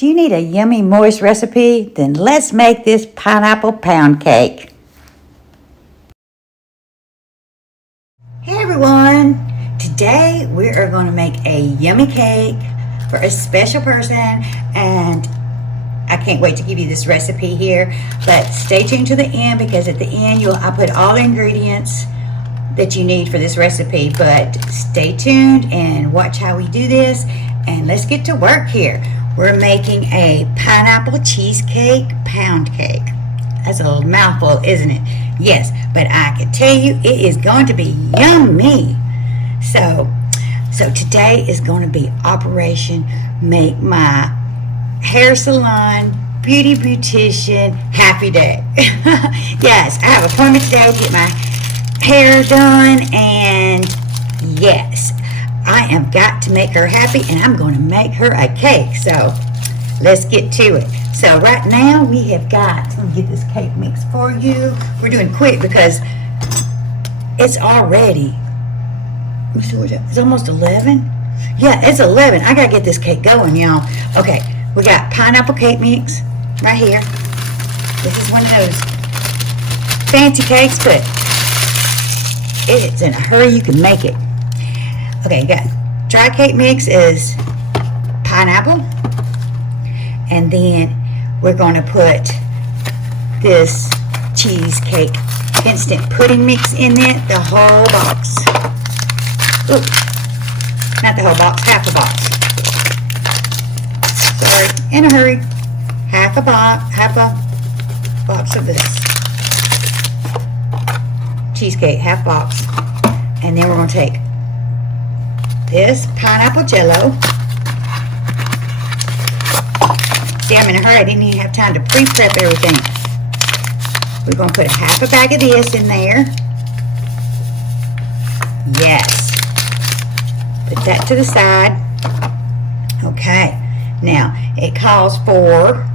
Do you need a yummy moist recipe? Then let's make this pineapple pound cake. Hey everyone! Today we are going to make a yummy cake for a special person, and I can't wait to give you this recipe here, but stay tuned to the end because at the end I put all the ingredients that you need for this recipe. But stay tuned and watch how we do this, and let's get to work here. We're making a pineapple cheesecake pound cake. That's a mouthful, isn't it? Yes, but I can tell you it is going to be yummy. So today is going to be Operation Make My Hair Salon Beautician Happy Day. Yes, I have an appointment today to get my hair done, and yes, I have got to make her happy, and I'm going to make her a cake. So let's get to it. So right now we have got, let me get this cake mix for you. We're doing quick because it's already, it's almost 11. Yeah, it's 11. I gotta get this cake going, y'all. Okay, we got pineapple cake mix right here. This is one of those fancy cakes, but it's in a hurry. You can make it. Okay, got dry cake mix is pineapple, and then we're going to put this cheesecake instant pudding mix in it, the whole box. Ooh, not the whole box, half a box. Sorry, in a hurry. Half a box of this cheesecake, half box, and then we're going to take this pineapple jello. See, I'm in a hurry. I didn't even have time to pre-prep everything. We're going to put half a bag of this in there. Yes. Put that to the side. Okay. Now, it calls for...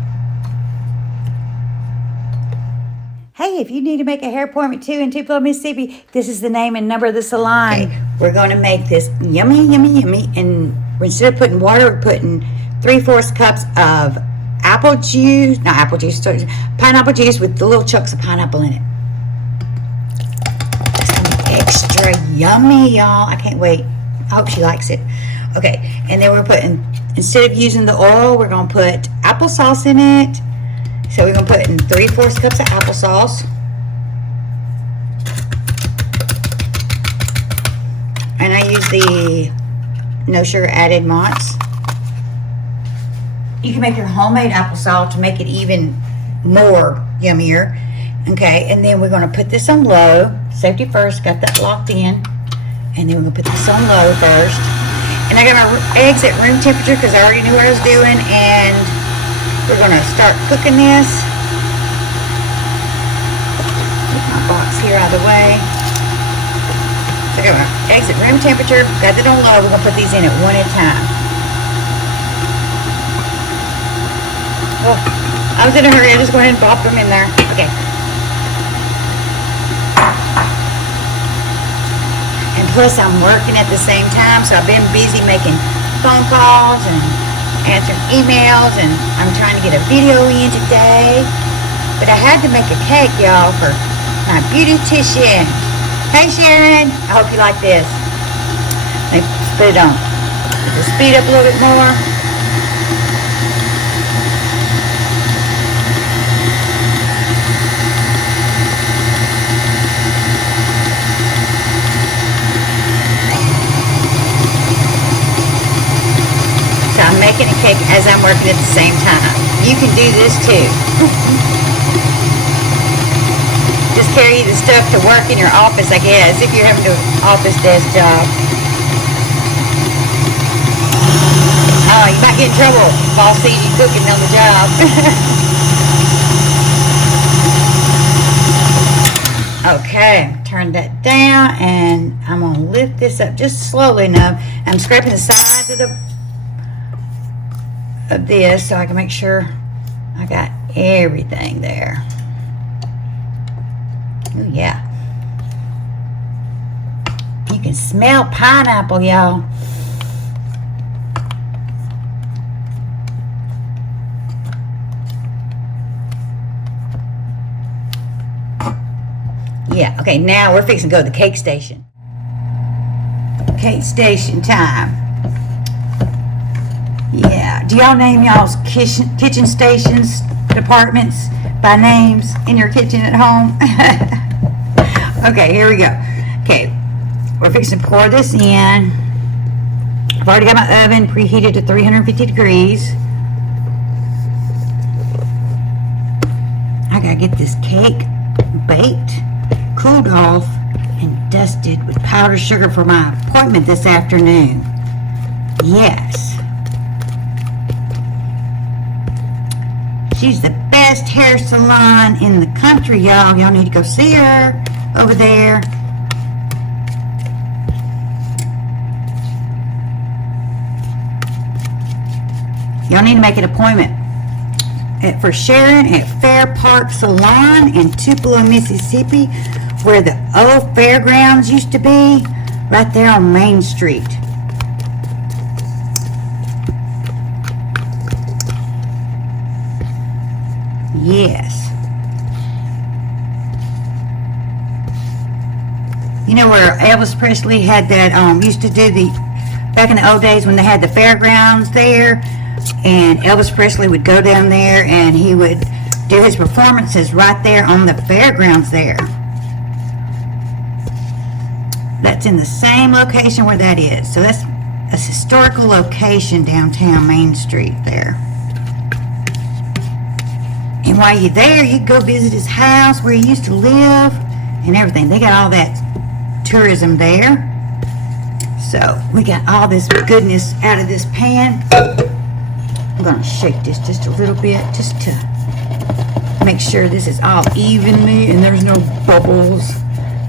Hey, if you need to make a hair appointment too in Tupelo, Mississippi, this is the name and number of the salon. Okay. We're going to make this yummy, yummy, yummy. And instead of putting water, we're putting 3/4 cups of apple juice, not apple juice, sorry, pineapple juice with the little chunks of pineapple in it. It's going to be extra yummy, y'all. I can't wait. I hope she likes it. Okay, and then we're putting, instead of using the oil, we're going to put applesauce in it. So we're going to put in 3/4 cups of applesauce. And I use the no sugar added Mott's. You can make your homemade applesauce to make it even more yummier. Okay, and then we're going to put this on low. Safety first, got that locked in. And then we're going to put this on low first. And I got my eggs at room temperature because I already knew what I was doing. And we're going to start cooking this. Get my box here out of the way. So I got my eggs at room temperature. Got it on low. We're going to put these in at one at a time. Oh, I was in a hurry. I just went ahead and popped them in there. Okay. And plus I'm working at the same time, so I've been busy making phone calls and answering emails, and I'm trying to get a video in today. But I had to make a cake, y'all, for my beautician. Hey Sharon, I hope you like this. Let me put it on. Just speed up a little bit more. So I'm making a cake as I'm working at the same time. You can do this too. Just carry the stuff to work in your office, I guess, if you're having to office desk job. Oh, you might get in trouble if boss sees you cooking on the job. Okay, turn that down, and I'm going to lift this up just slowly enough. I'm scraping the sides of this so I can make sure I got everything there. Oh yeah. You can smell pineapple, y'all. Yeah, okay, now we're fixing to go to the cake station. Cake station time. Yeah, do y'all name y'all's kitchen stations, departments by names in your kitchen at home? Okay, here we go. Okay, we're fixing to pour this in. I've already got my oven preheated to 350 degrees. I gotta get this cake baked, cooled off, and dusted with powdered sugar for my appointment this afternoon. Yes. She's the best hair salon in the country, y'all. Y'all need to go see her over there. Y'all need to make an appointment for Sharon at FAIRPARK Salon in Tupelo, Mississippi, where the old fairgrounds used to be, right there on Main Street. Yes. You know where Elvis Presley had that, used to do the, back in the old days when they had the fairgrounds there, and Elvis Presley would go down there and he would do his performances right there on the fairgrounds there. That's in the same location where that is. So that's a historical location downtown Main Street there. And while you're there, you can go visit his house where he used to live and everything. They got all that tourism there. So we got all this goodness out of this pan. I'm going to shake this just a little bit just to make sure this is all evenly and there's no bubbles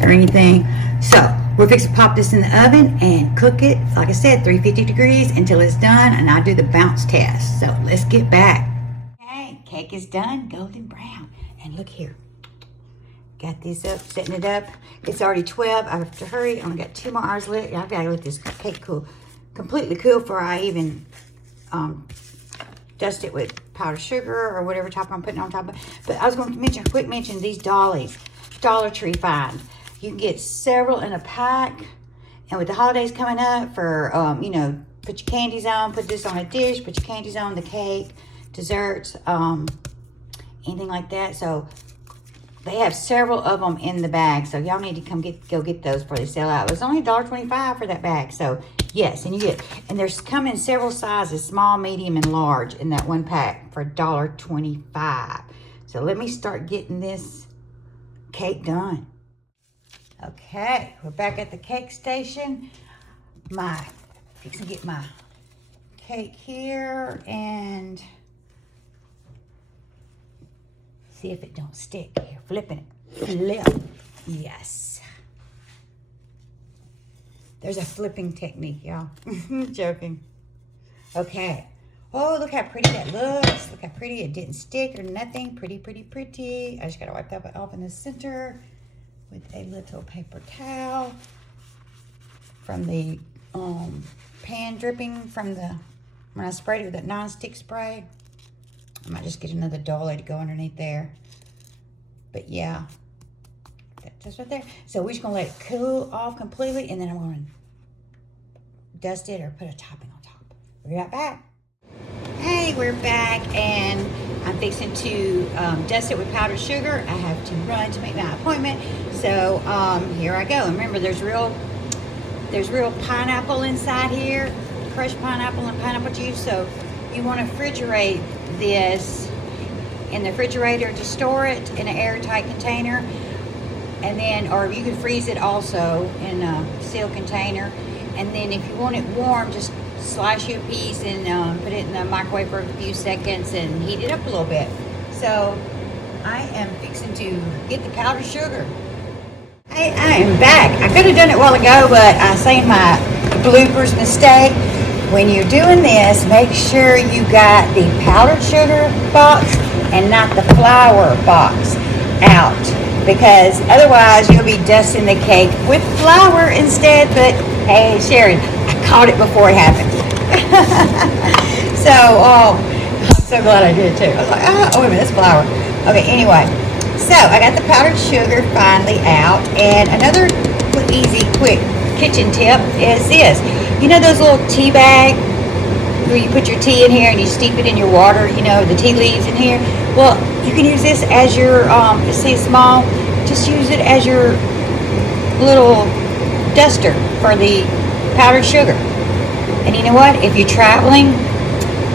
or anything. So we're fixing to pop this in the oven and cook it, like I said, 350 degrees until it's done, and I'll do the bounce test. So let's get back. Okay, cake is done, golden brown. And look here. Got this up, setting it up. It's already 12. I have to hurry. I only got 2 more hours left. I've got to let this cake cool, completely cool before I even dust it with powdered sugar or whatever top I'm putting on top of it. But I was going to mention, quick mention these dollies, Dollar Tree find. You can get several in a pack. And with the holidays coming up for, you know, put your candies on, put this on a dish, put your candies on the cake, desserts, anything like that. So they have several of them in the bag. So y'all need to go get those before they sell out. It was only $1.25 for that bag. So yes, and you get, and there's come in several sizes, small, medium, and large in that one pack for $1.25. So let me start getting this cake done. Okay, we're back at the cake station. Fixing to get my cake here and see if it don't stick. Here, flipping it. Flip. Yes. There's a flipping technique, y'all. Joking. Okay. Oh, look how pretty that looks. Look how pretty it didn't stick or nothing. Pretty, pretty, pretty. I just gotta wipe that off in the center with a little paper towel from the pan dripping from when I sprayed it with that non-stick spray. I might just get another dolly to go underneath there. But yeah, that's right there. So we're just gonna let it cool off completely, and then I'm gonna dust it or put a topping on top. We'll be right back. Hey, we're back, and I'm fixing to dust it with powdered sugar. I have to run to make my appointment. So here I go. And remember, there's real pineapple inside here, crushed pineapple and pineapple juice. So you want to refrigerate this in the refrigerator to store it in an airtight container, and then, or you can freeze it also in a sealed container. And then if you want it warm, just slice you a piece and put it in the microwave for a few seconds and heat it up a little bit. So I am fixing to get the powdered sugar. Hey, I am back. I could have done it a while ago, but I seen my bloopers mistake. When you're doing this, make sure you got the powdered sugar box and not the flour box out, because otherwise you'll be dusting the cake with flour instead. But hey, Sharon, I caught it before it happened. So, I'm so glad I did too. I was like, oh wait a minute, that's flour. Okay, anyway, So I got the powdered sugar finally out, and another easy, quick kitchen tip is this. You know those little tea bags where you put your tea in here and you steep it in your water, you know, the tea leaves in here? Well, you can use this as your, see it's small, just use it as your little duster for the powdered sugar. And you know what? If you're traveling,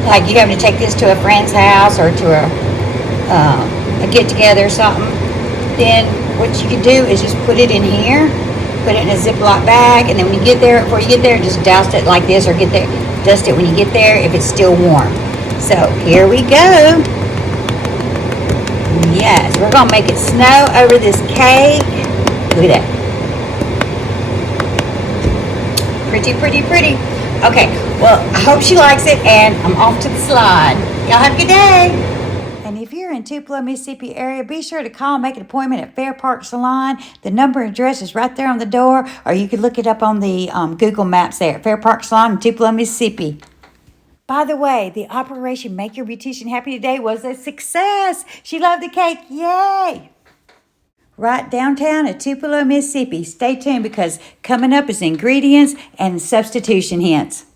like you having to take this to a friend's house or to a get-together or something, then what you can do is just put it in here, put it in a Ziploc bag, and then when you get there, before you get there, just douse it like this, or dust it when you get there if it's still warm. So here we go. Yes, we're gonna make it snow over this cake. Look at that. Pretty, pretty, pretty. Okay, well, I hope she likes it, and I'm off to the salon. Y'all have a good day. And if you're in Tupelo, Mississippi area, be sure to call and make an appointment at FAIRPARK Salon. The number and address is right there on the door, or you can look it up on the Google Maps there. FAIRPARK Salon in Tupelo, Mississippi. By the way, the Operation Make Your Beautician Happy today was a success. She loved the cake. Yay! Right downtown at Tupelo, Mississippi. Stay tuned because coming up is ingredients and substitution hints.